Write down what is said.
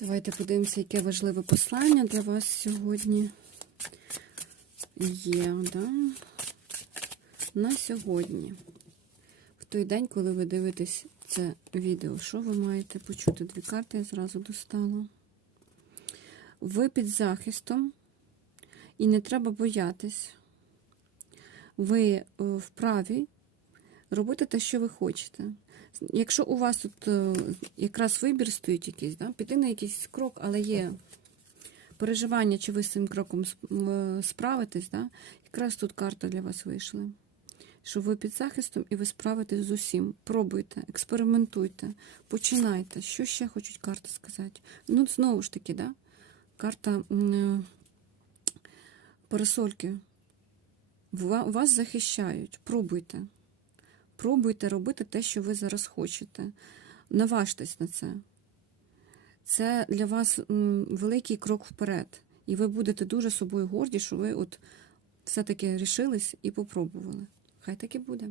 Давайте подивимося, яке важливе послання для вас сьогодні є, да? На сьогодні. В той день, коли ви дивитесь це відео, що ви маєте почути? Дві карти я зразу достала. Ви під захистом, і не треба боятись. Ви е, вправі робити те, що ви хочете. Якщо у вас тут е, якраз вибір стоїть якийсь, да? піти на якийсь крок, але є переживання, чи ви з цим кроком е, справитесь, да? якраз тут карта для вас вийшла. Що ви під захистом і ви справитесь з усім. Пробуйте, експериментуйте, починайте. Що ще хочуть карти сказати? Ну, знову ж таки, да? карта е, парасольки. Ва- Вас захищають. Пробуйте. Пробуйте робити те, що ви зараз хочете. Наважтесь на це. Це для вас великий крок вперед. І ви будете дуже собою горді, що ви от все-таки рішились і попробували. Хай так і буде.